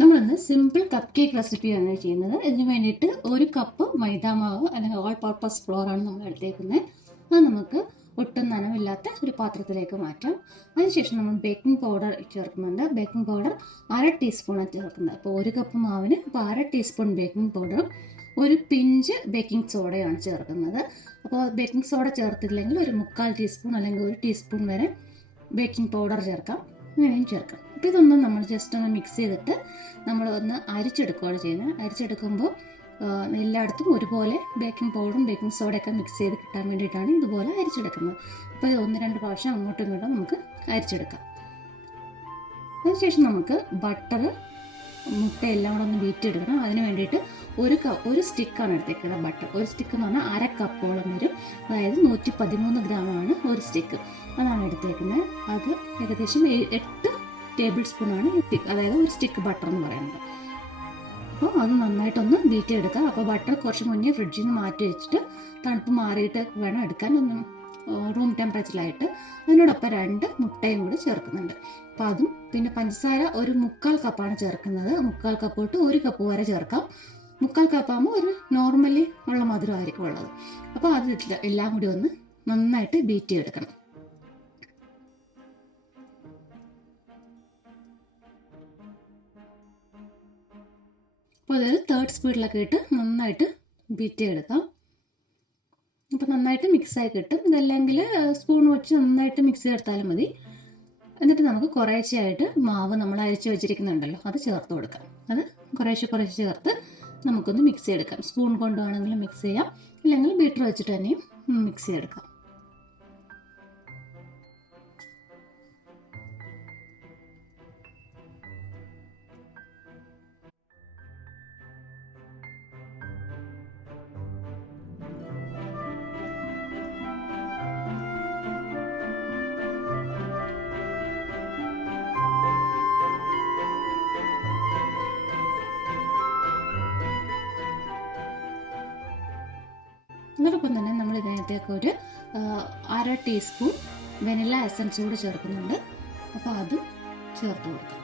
നമ്മളിന്ന് simple cup cake റെസിപ്പിയാണ് ചെയ്യുന്നത്. ഇതിന് വേണ്ടിയിട്ട് 1 കപ്പ് മൈദാമാവ് അല്ലെങ്കിൽ ഓൾ പർപ്പസ് ഫ്ലോർ ആണ് നമ്മൾ എടുത്തേക്കുന്നത്. അത് നമുക്ക് ഒട്ടും നനവില്ലാത്ത ഒരു പാത്രത്തിലേക്ക് മാറ്റാം. അതിനുശേഷം നമ്മൾ ബേക്കിംഗ് പൗഡർ ചേർക്കുന്നുണ്ട്. ബേക്കിംഗ് പൗഡർ 1/2 ടീസ്പൂണാണ് ചേർക്കുന്നത്. അപ്പോൾ 1 കപ്പ് മാവിന് ഇപ്പോൾ 1/2 ടീസ്പൂൺ ബേക്കിംഗ് പൗഡറും 1 പിഞ്ച് ബേക്കിംഗ് സോഡയാണ് ചേർക്കുന്നത്. അപ്പോൾ ബേക്കിംഗ് സോഡ ചേർത്തില്ലെങ്കിൽ ഒരു 1/4 ടീസ്പൂൺ അല്ലെങ്കിൽ 1 ടീസ്പൂൺ വരെ ബേക്കിംഗ് പൗഡർ ചേർക്കാം. ഇങ്ങനെയും ചേർക്കാം. അപ്പോൾ ഇതൊന്നും നമ്മൾ ജസ്റ്റ് ഒന്ന് മിക്സ് ചെയ്തിട്ട് നമ്മൾ ഒന്ന് അരിച്ചെടുക്കുകയാണ് ചെയ്യുന്നത്. അരിച്ചെടുക്കുമ്പോൾ എല്ലായിടത്തും ഒരുപോലെ ബേക്കിംഗ് പൗഡറും ബേക്കിംഗ് സോഡയൊക്കെ മിക്സ് ചെയ്ത് കിട്ടാൻ വേണ്ടിയിട്ടാണ് ഇതുപോലെ അരിച്ചെടുക്കുന്നത്. അപ്പോൾ ഇത് 1-2 പ്രാവശ്യം അങ്ങോട്ടും ഇങ്ങോട്ടും നമുക്ക് അരിച്ചെടുക്കാം. അതിനുശേഷം നമുക്ക് ബട്ടർ, മുട്ട എല്ലാം കൂടെ ഒന്ന് ബീറ്റ് എടുക്കണം. അതിന് വേണ്ടിയിട്ട് ഒരു സ്റ്റിക്കാണ് എടുത്തേക്കുന്നത്. ബട്ടർ ഒരു സ്റ്റിക്ക് എന്ന് പറഞ്ഞാൽ 1/2 കപ്പോളം വരും. അതായത് 113 ഗ്രാമാണ് ഒരു സ്റ്റിക്ക്. അതാണ് എടുത്തേക്കുന്നത്. അത് ഏകദേശം 8 ടേബിൾ സ്പൂണാണ് അതായത് ഒരു സ്റ്റിക്ക് ബട്ടർ എന്ന് പറയുന്നത്. അപ്പോൾ അത് നന്നായിട്ടൊന്ന് ബീറ്റ് എടുക്കുക. അപ്പോൾ ബട്ടർ കുറച്ച് മുന്നേ ഫ്രിഡ്ജിൽ നിന്ന് മാറ്റി വെച്ചിട്ട് തണുപ്പ് മാറിയിട്ട് വേണം എടുക്കാൻ, ഒന്ന് റൂം ടെമ്പറേച്ചറിലായിട്ട്. അതിനോടൊപ്പം 2 മുട്ടയും കൂടി ചേർക്കുന്നുണ്ട്. അപ്പോൾ അതും പിന്നെ പഞ്ചസാര ഒരു 1/4 കപ്പാണ് ചേർക്കുന്നത്. 1/4 കപ്പ് തൊട്ട് 1 കപ്പ് വരെ ചേർക്കാം. 1/4 കപ്പാകുമ്പോൾ ഒരു നോർമലി ഉള്ള മധുരമായിരിക്കും ഉള്ളത്. അപ്പോൾ അത് എല്ലാം കൂടി ഒന്ന് നന്നായിട്ട് ബീറ്റ് ചെയ്തെടുക്കണം. അപ്പോൾ അത് 3rd സ്പീഡിലൊക്കെ ഇട്ട് നന്നായിട്ട് ബീറ്റ് ചെയ്തെടുക്കാം. അപ്പോൾ നന്നായിട്ട് മിക്സായി കിട്ടും. ഇതല്ലെങ്കിൽ സ്പൂൺ വെച്ച് നന്നായിട്ട് മിക്സ് ചെയ്തെടുത്താലും മതി. എന്നിട്ട് നമുക്ക് കുറേശ്ശെയായിട്ട് മാവ് നമ്മൾ അരിച്ച് വെച്ചിരിക്കുന്നുണ്ടല്ലോ അത് ചേർത്ത് കൊടുക്കാം. അത് കുറേശ്ശെ ചേർത്ത് നമുക്കൊന്ന് മിക്സ് ചെയ്തെടുക്കാം. സ്പൂൺ കൊണ്ടുവേണമെങ്കിലും മിക്സ് ചെയ്യാം, ഇല്ലെങ്കിൽ ബീറ്റർ വെച്ചിട്ട് തന്നെയും മിക്സ് ചെയ്തെടുക്കാം. അതോടൊപ്പം തന്നെ നമ്മൾ ഇതിനകത്തേക്ക് ഒരു 1/2 ടീസ്പൂൺ വെനില എസൻസ് കൂടി ചേർക്കുന്നുണ്ട്. അപ്പോൾ അതും ചേർത്ത് കൊടുക്കാം.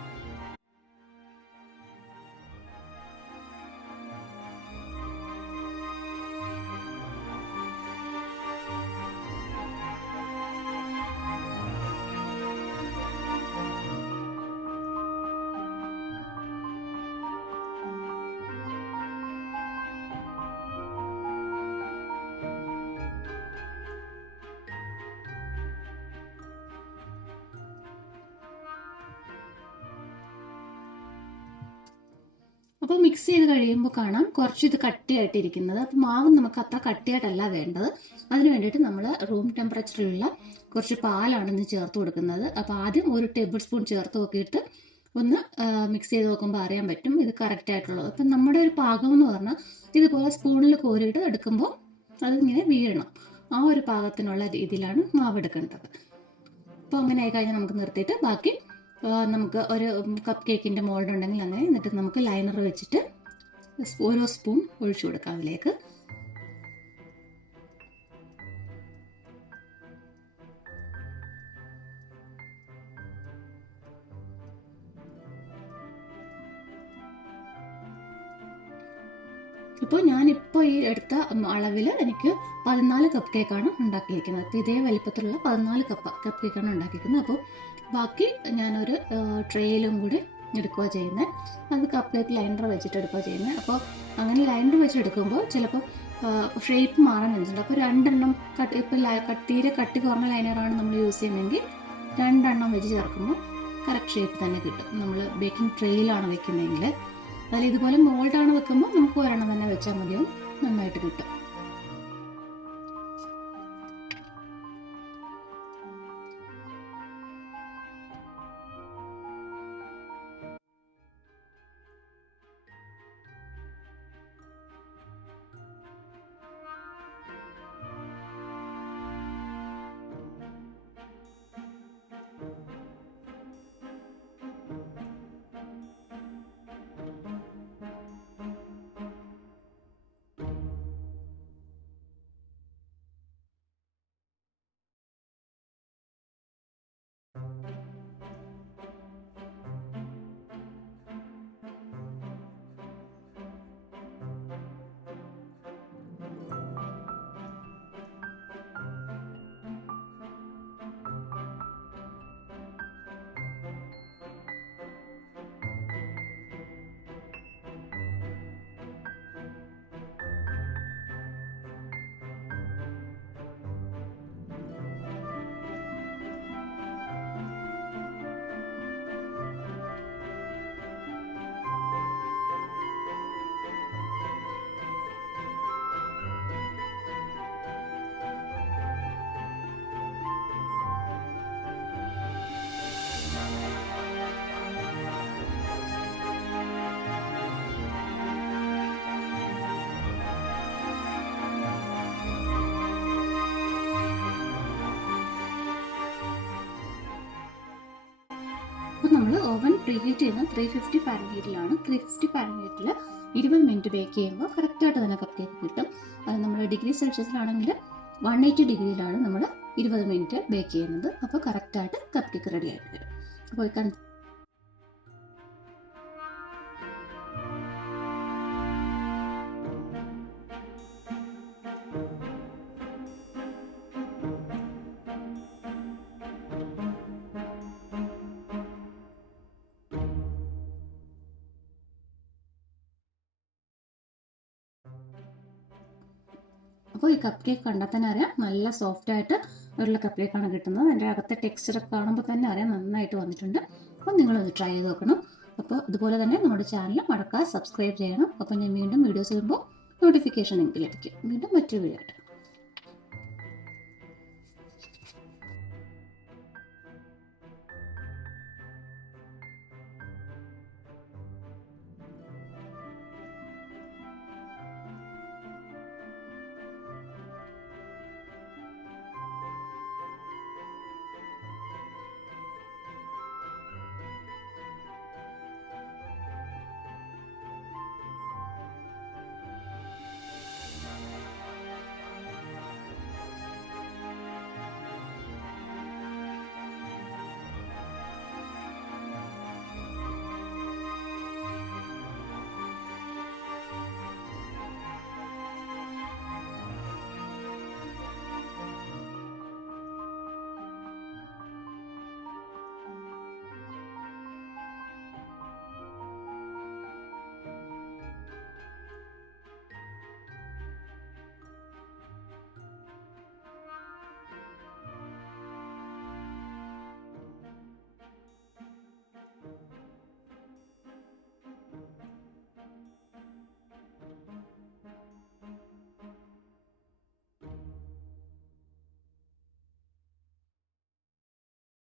അപ്പോൾ മിക്സ് ചെയ്ത് കഴിയുമ്പോൾ കാണാം കുറച്ച് ഇത് കട്ടിയായിട്ടിരിക്കുന്നത്. അപ്പോൾ മാവ് നമുക്ക് അത്ര കട്ടിയായിട്ടല്ല വേണ്ടത്. അതിന് വേണ്ടിയിട്ട് നമ്മൾ റൂം ടെമ്പറേച്ചറിലുള്ള കുറച്ച് പാലാണ് ഇന്ന് ചേർത്ത് കൊടുക്കുന്നത്. അപ്പോൾ ആദ്യം 1 ടേബിൾ സ്പൂൺ ചേർത്ത് നോക്കിയിട്ട് ഒന്ന് മിക്സ് ചെയ്ത് നോക്കുമ്പോൾ അറിയാൻ പറ്റും ഇത് കറക്റ്റ് ആയിട്ടുള്ളത്. അപ്പം നമ്മുടെ ഒരു പാകം എന്ന് പറഞ്ഞാൽ ഇതുപോലെ സ്പൂണിൽ കോരിയിട്ട് എടുക്കുമ്പോൾ അതിങ്ങനെ വീഴണം. ആ ഒരു പാകത്തിനുള്ള രീതിയിലാണ് മാവ് എടുക്കേണ്ടത്. അപ്പോൾ അങ്ങനെ ആയി കഴിഞ്ഞാൽ നമുക്ക് നിർത്തിയിട്ട് ബാക്കി നമുക്ക് ഒരു കപ്പ് കേക്കിൻ്റെ മോൾഡ് ഉണ്ടെങ്കിൽ അങ്ങനെ, എന്നിട്ട് നമുക്ക് ലൈനർ വെച്ചിട്ട് ഓരോ സ്പൂൺ ഒഴിച്ചു കൊടുക്കാം അതിലേക്ക്. ഇപ്പോൾ ഞാനിപ്പോൾ ഈ എടുത്ത അളവിൽ എനിക്ക് 14 കപ്പ് കേക്കാണ് ഉണ്ടാക്കിയിരിക്കുന്നത്. അപ്പോൾ ഇതേ വലിപ്പത്തിലുള്ള 14 കപ്പ് കേക്കാണ് ഉണ്ടാക്കിയിരിക്കുന്നത്. അപ്പോൾ ബാക്കി ഞാനൊരു ട്രേയിലും കൂടി എടുക്കുക ചെയ്യുന്നത്. അത് കപ്പ് കേക്ക് ലൈനർ വെച്ചിട്ട് എടുക്കുക ചെയ്യുന്നത്. അപ്പോൾ അങ്ങനെ ലൈനർ വെച്ചെടുക്കുമ്പോൾ ചിലപ്പോൾ ഷേപ്പ് മാറാൻ വെച്ചിട്ടുണ്ട്. അപ്പോൾ 2 എണ്ണം ഇപ്പോൾ തീരെ കട്ടി കുറഞ്ഞ ലൈനറാണ് നമ്മൾ യൂസ് ചെയ്യുന്നതെങ്കിൽ 2 എണ്ണം വെച്ച് ചേർക്കുമ്പോൾ കറക്റ്റ് ഷേപ്പ് തന്നെ കിട്ടും. നമ്മൾ ബേക്കിംഗ് ട്രേയിലാണ് വെക്കുന്നതെങ്കിൽ. അതിൽ ഇതുപോലെ മോൾഡാണ് വെക്കുമ്പോൾ നമുക്ക് 1 എണ്ണം തന്നെ വെച്ചാൽ മതിയാവും, നന്നായിട്ട് കിട്ടും. നമ്മൾ ഓവൻ പ്രീഹീറ്റ് ചെയ്യുന്നത് 350 ഫാരൻഹീറ്റിലാണ്. 350 ഫാരൻഹീറ്റിൽ 20 മിനിറ്റ് ബേക്ക് ചെയ്യുമ്പോൾ കറക്റ്റായിട്ട് തന്നെ കപ്പ് കേക്ക് കിട്ടും. അത് നമ്മൾ ഡിഗ്രി സെൽഷ്യസിലാണെങ്കിൽ 180 ഡിഗ്രിയിലാണ് നമ്മൾ 20 മിനിറ്റ് ബേക്ക് ചെയ്യുന്നത്. അപ്പോൾ കറക്റ്റായിട്ട് കപ്പ് കേക്ക് റെഡി ആയിട്ട് വരും. അപ്പോൾ അപ്പോൾ ഈ കപ്പ് കേക്ക് കണ്ടാൽ തന്നെ അറിയാം നല്ല സോഫ്റ്റായിട്ട് ഉള്ള കപ്പ് കേക്കാണ് കിട്ടുന്നത്. അതിൻ്റെ അകത്തെ ടെക്സ്ചറൊക്കെ കാണുമ്പോൾ തന്നെ അറിയാം നന്നായിട്ട് വന്നിട്ടുണ്ട്. അപ്പോൾ നിങ്ങളത് ട്രൈ ചെയ്ത് നോക്കണം. അപ്പോൾ ഇതുപോലെ തന്നെ നമ്മുടെ ചാനൽ മറക്കാതെ സബ്സ്ക്രൈബ് ചെയ്യണം. അപ്പോൾ ഞാൻ വീണ്ടും വീഡിയോസ് വരുമ്പോൾ നോട്ടിഫിക്കേഷൻ നിങ്ങൾക്ക് ലഭിക്കും. വീണ്ടും മറ്റൊരു വീഡിയോ.